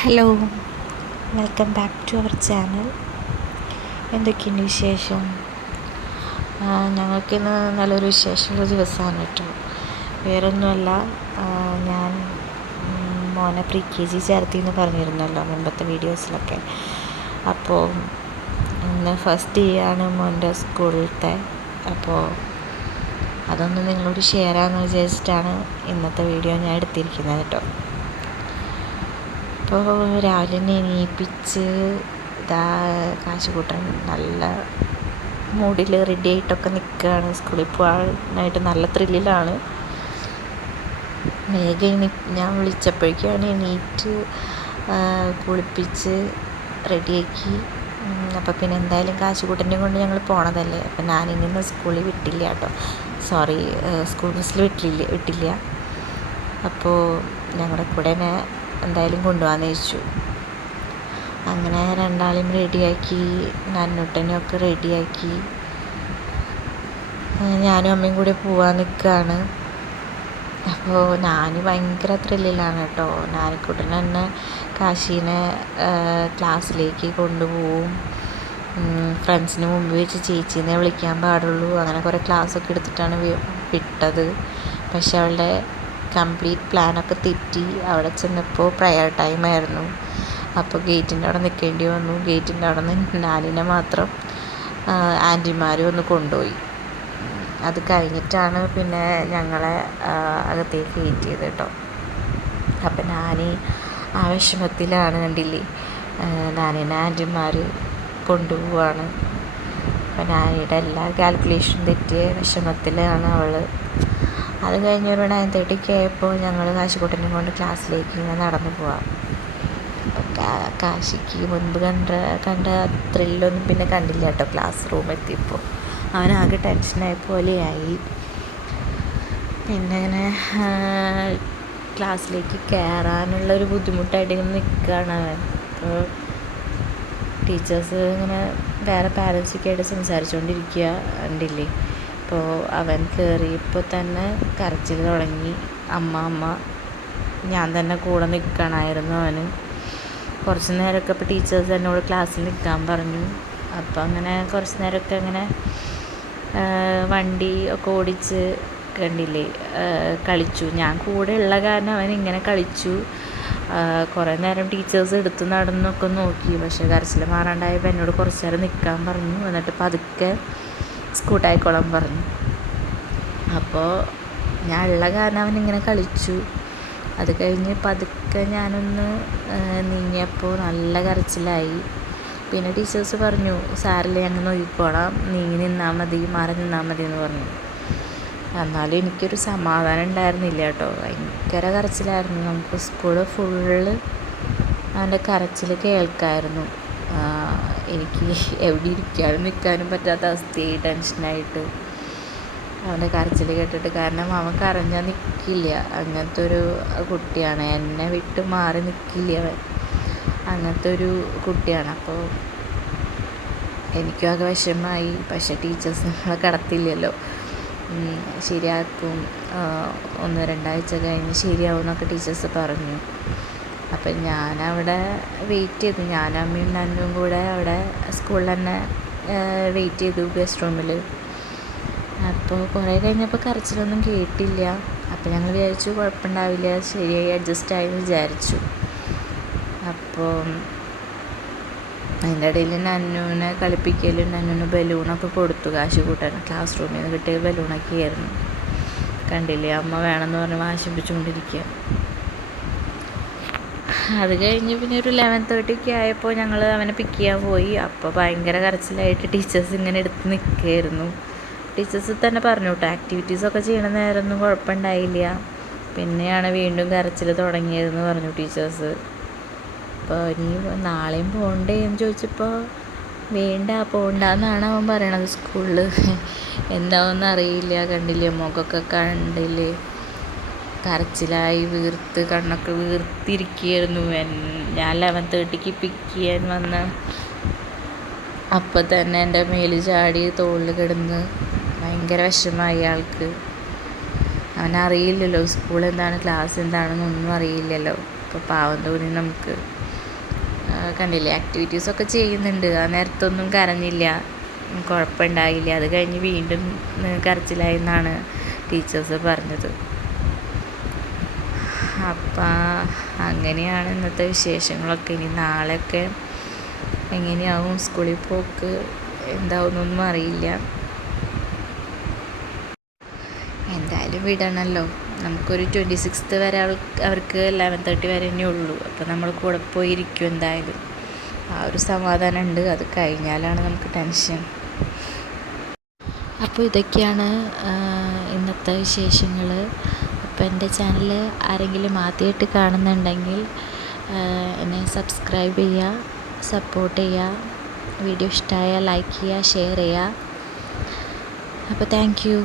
Hello, welcome back to our channel. എന്തൊക്കെയുണ്ട് വിശേഷം? ഞങ്ങൾക്കിന്ന് നല്ലൊരു വിശേഷമുള്ള ദിവസമാണ് കേട്ടോ. വേറൊന്നുമല്ല, ഞാൻ മോനെ പ്രീ KG ചേർത്തി എന്ന് പറഞ്ഞിരുന്നല്ലോ മുൻപത്തെ വീഡിയോസിലൊക്കെ. അപ്പോൾ ഇന്ന് ഫസ്റ്റ് ഡേ ആണ് മോൻ്റെ സ്കൂളിലത്തെ. അപ്പോൾ അതൊന്ന് നിങ്ങളോട് ഷെയർ ചെയ്യാമെന്ന് വിചാരിച്ചിട്ടാണ് ഇന്നത്തെ വീഡിയോ ഞാൻ എടുത്തിരിക്കുന്നത് കേട്ടോ. അപ്പോൾ രാവിലെ തന്നെ എണീപ്പിച്ച് കാശുകൂട്ടൻ നല്ല മൂഡിൽ റെഡി ആയിട്ടൊക്കെ നിൽക്കുകയാണ്. സ്കൂളിൽ പോകാനായിട്ട് നല്ല ത്രില്ലിലാണ്. വേഗം ഞാൻ വിളിച്ചപ്പോഴേക്കാണ് എണീറ്റ് കുളിപ്പിച്ച് റെഡിയാക്കി. അപ്പോൾ പിന്നെ എന്തായാലും കാശുകൂട്ടൻ്റെ കൊണ്ട് ഞങ്ങൾ പോണതല്ലേ. അപ്പം ഞാനിന്ന് സ്കൂളിൽ വിട്ടില്ല കേട്ടോ, സോറി, സ്കൂൾ ബസ്സിൽ വിട്ടില്ല. അപ്പോൾ ഞങ്ങളുടെ കൂടെ തന്നെ എന്തായാലും കൊണ്ടുപോകാമെന്ന് വെച്ചു. അങ്ങനെ രണ്ടാളെയും റെഡിയാക്കി, നന്നൂട്ടനെയൊക്കെ റെഡിയാക്കി ഞാനും അമ്മയും കൂടി പോകാൻ നിൽക്കുകയാണ്. അപ്പോൾ ഞാൻ ഭയങ്കര ത്രില്ലിലാണ് കേട്ടോ. നാരിക്കുട്ടൻ തന്നെ കാശീനെ ക്ലാസ്സിലേക്ക് കൊണ്ടുപോവും. ഫ്രണ്ട്സിന് മുമ്പ് വെച്ച് ചേച്ചീനെ വിളിക്കാൻ പാടുള്ളൂ, അങ്ങനെ കുറേ ക്ലാസ്സൊക്കെ എടുത്തിട്ടാണ് വിട്ടത്. പക്ഷെ അവളുടെ കംപ്ലീറ്റ് പ്ലാനൊക്കെ തെറ്റി. അവിടെ ചെന്നപ്പോൾ പ്രയർ ടൈമായിരുന്നു. അപ്പോൾ ഗേറ്റിൻ്റെ അവിടെ നിൽക്കേണ്ടി വന്നു. ഗേറ്റിൻ്റെ അവിടെ നിന്ന് നാലിനെ മാത്രം ആൻറ്റിമാർ ഒന്ന് കൊണ്ടുപോയി. അത് കഴിഞ്ഞിട്ടാണ് പിന്നെ ഞങ്ങളെ അകത്തേക്ക് കയറ്റിയത് കേട്ടോ. അപ്പം ഞാൻ ആ വിഷമത്തിലാണ്, കണ്ടില്ലേ, നാനിനെ ആൻറ്റിമാർ കൊണ്ടുപോവാണ്. അപ്പം നാനിയുടെ എല്ലാ കാൽക്കുലേഷനും തെറ്റിയ വിഷമത്തിലാണ് അവൾ. അത് കഴിഞ്ഞ് ഒരു 9:30 ആയപ്പോൾ ഞങ്ങൾ കാശിക്കുട്ടനെ കൊണ്ട് ക്ലാസ്സിലേക്ക് ഇങ്ങനെ നടന്നു പോവാം. കാശിക്ക് മുൻപ് കണ്ട ത്രില്ലൊന്നും പിന്നെ കണ്ടില്ല കേട്ടോ. ക്ലാസ് റൂം എത്തിയപ്പോൾ അവനാകെ ടെൻഷനായ പോലെയായി. പിന്നെ ഇങ്ങനെ ക്ലാസ്സിലേക്ക് കയറാനുള്ളൊരു ബുദ്ധിമുട്ടായിട്ട് ഇങ്ങനെ നിൽക്കുകയാണ് അവൻ. അപ്പോൾ ടീച്ചേഴ്സ് ഇങ്ങനെ വേറെ പാരൻസൊക്കെ ആയിട്ട് സംസാരിച്ചുകൊണ്ടിരിക്കുക, കണ്ടില്ലേ. അപ്പോൾ അവൻ കയറിയപ്പോൾ തന്നെ കരച്ചിൽ തുടങ്ങി. അമ്മ ഞാൻ തന്നെ കൂടെ നിൽക്കണമായിരുന്നു അവന്. കുറച്ച് നേരമൊക്കെ ഇപ്പോൾ ടീച്ചേഴ്സ് എന്നോട് ക്ലാസ്സിൽ നിൽക്കാൻ പറഞ്ഞു. അപ്പോൾ അങ്ങനെ കുറച്ച് നേരമൊക്കെ അങ്ങനെ വണ്ടി ഒക്കെ ഓടിച്ച്, കണ്ടില്ലേ, കളിച്ചു. ഞാൻ കൂടെ ഉള്ള കാരണം അവൻ ഇങ്ങനെ കളിച്ചു. കുറേ നേരം ടീച്ചേഴ്സ് എടുത്ത് നടന്നൊക്കെ നോക്കി. പക്ഷേ കരച്ചിൽ മാറാണ്ടായപ്പോൾ എന്നോട് കുറച്ച് നേരം നിൽക്കാൻ പറഞ്ഞു. എന്നിട്ട് പതുക്കെ സ്കൂട്ടായിക്കോളാൻ പറഞ്ഞു. അപ്പോൾ ഞാൻ ഉള്ള കാരണം അവനിങ്ങനെ കളിച്ചു. അത് കഴിഞ്ഞ് പതുക്കെ ഞാനൊന്ന് നീങ്ങിയപ്പോൾ നല്ല കരച്ചിലായി. പിന്നെ ടീച്ചേഴ്സ് പറഞ്ഞു, സാറില്ല, ഞങ്ങൾ നോക്കിക്കോളാം, നീങ്ങി നിന്നാൽ മതി, മാറി നിന്നാൽ മതി എന്ന് പറഞ്ഞു. എന്നാലും എനിക്കൊരു സമാധാനം ഉണ്ടായിരുന്നില്ല കേട്ടോ. ഭയങ്കര കരച്ചിലായിരുന്നു. നമുക്ക് സ്കൂള് ഫുള്ള് അവൻ്റെ കരച്ചിൽ കേൾക്കായിരുന്നു. എനിക്ക് എവിടെ ഇരിക്കാനും നിൽക്കാനും പറ്റാത്ത അവസ്ഥയായി, ടെൻഷനായിട്ട് അവൻ്റെ കരച്ചിൽ കേട്ടിട്ട്. കാരണം അവൻ കരഞ്ഞാൽ നിൽക്കില്ല, അങ്ങനത്തെ ഒരു കുട്ടിയാണ്. എന്നെ വിട്ട് മാറി നിൽക്കില്ല അവൻ, അങ്ങനത്തെ ഒരു കുട്ടിയാണ്. അപ്പോൾ എനിക്കും ആകെ വിഷമമായി. പക്ഷേ ടീച്ചേഴ്സ് നമ്മളെ കടത്തില്ലല്ലോ, ശരിയാക്കും, 1-2 ആഴ്ച കഴിഞ്ഞ് ശരിയാവും എന്നൊക്കെ ടീച്ചേഴ്സ് പറഞ്ഞു. അപ്പം ഞാനവിടെ വെയിറ്റ് ചെയ്തു. ഞാനും അമ്മയും നന്നും കൂടെ അവിടെ സ്കൂളിൽ തന്നെ വെയിറ്റ് ചെയ്തു, ഗസ്റ്റ് റൂമിൽ. അപ്പോൾ കുറേ കഴിഞ്ഞപ്പോൾ കരച്ചിലൊന്നും കേട്ടില്ല. അപ്പോൾ ഞങ്ങൾ വിചാരിച്ചു കുഴപ്പമുണ്ടാവില്ല, ശരിയായി അഡ്ജസ്റ്റ് എന്ന് വിചാരിച്ചു. അപ്പോൾ അതിൻ്റെ ഇടയിൽ നന്നുവിനെ കളിപ്പിക്കലും, നന്നുവിന് ബലൂണൊക്കെ കൊടുത്തു. കാശ് കൂട്ടാൻ ക്ലാസ് റൂമിൽ നിന്ന് കിട്ടിയ ബലൂണൊക്കെ ആയിരുന്നു. കണ്ടില്ലേ, അമ്മ വേണമെന്ന് പറഞ്ഞ് വാശിപ്പിച്ചുകൊണ്ടിരിക്കുക. അത് കഴിഞ്ഞ് പിന്നെ ഒരു 11:30 ആയപ്പോൾ ഞങ്ങൾ അവനെ പിക്ക് ചെയ്യാൻ പോയി. അപ്പോൾ ഭയങ്കര കരച്ചിലായിട്ട് ടീച്ചേഴ്സ് ഇങ്ങനെ എടുത്ത് നിൽക്കുകയായിരുന്നു. ടീച്ചേഴ്സ് തന്നെ പറഞ്ഞു കേട്ടോ, ആക്ടിവിറ്റീസൊക്കെ ചെയ്യണ നേരമൊന്നും കുഴപ്പമുണ്ടായില്ല, പിന്നെയാണ് വീണ്ടും കരച്ചിൽ തുടങ്ങിയതെന്ന് പറഞ്ഞു ടീച്ചേഴ്സ്. അപ്പോൾ ഇനി നാളെയും പോകണ്ടേ എന്ന് ചോദിച്ചപ്പോൾ പോകണ്ടെന്നാണ് അവൻ പറയണത്. സ്കൂളിൽ എന്താവെന്ന് അറിയില്ല. കണ്ടില്ലേ, മുഖമൊക്കെ കണ്ടില്ലേ, കരച്ചിലായി വീർത്ത്, കണ്ണൊക്കെ വീർത്തിരിക്കുകയായിരുന്നു. ഞാൻ 11:30 പിക്ക് ചെയ്യാൻ വന്ന അപ്പം തന്നെ എൻ്റെ മേല് ചാടി തോളിൽ കിടന്ന് ഭയങ്കര വിഷമമായി ആൾക്ക്. അവനറിയില്ലല്ലോ സ്കൂൾ എന്താണ്, ക്ലാസ് എന്താണെന്നൊന്നും അറിയില്ലല്ലോ. അപ്പോൾ പാവം തോന്നി നമുക്ക്. കണ്ടില്ലേ ആക്ടിവിറ്റീസൊക്കെ ചെയ്യുന്നുണ്ട്. ആ നേരത്തൊന്നും കരഞ്ഞില്ല, കുഴപ്പമുണ്ടായില്ല. അത് കഴിഞ്ഞ് വീണ്ടും കരച്ചിലായി എന്നാണ് ടീച്ചേഴ്സ് പറഞ്ഞത്. അപ്പം അങ്ങനെയാണ് ഇന്നത്തെ വിശേഷങ്ങളൊക്കെ. ഇനി നാളെയൊക്കെ എങ്ങനെയാവും സ്കൂളിൽ പോക്ക് എന്താവുന്നൊന്നും അറിയില്ല. എന്തായാലും വിടണമല്ലോ. നമുക്കൊരു 26th വരെ അവർക്ക് 11:30 വരെ തന്നെ ഉള്ളൂ. അപ്പോൾ നമ്മൾ കൂടെ പോയിരിക്കും എന്തായാലും. ആ ഒരു സമാധാനം ഉണ്ട്. അത് കഴിഞ്ഞാലാണ് നമുക്ക് ടെൻഷൻ. അപ്പോൾ ഇതൊക്കെയാണ് ഇന്നത്തെ വിശേഷങ്ങൾ. അപ്പോൾ എൻ്റെ ചാനൽ ആരെങ്കിലും ആദ്യമായിട്ട് കാണുന്നുണ്ടെങ്കിൽ എന്നെ സബ്സ്ക്രൈബ് ചെയ്യുക, സപ്പോർട്ട് ചെയ്യുക. വീഡിയോ ഇഷ്ടമായാൽ ലൈക്ക് ചെയ്യുക, ഷെയർ ചെയ്യുക. അപ്പോൾ താങ്ക് യു.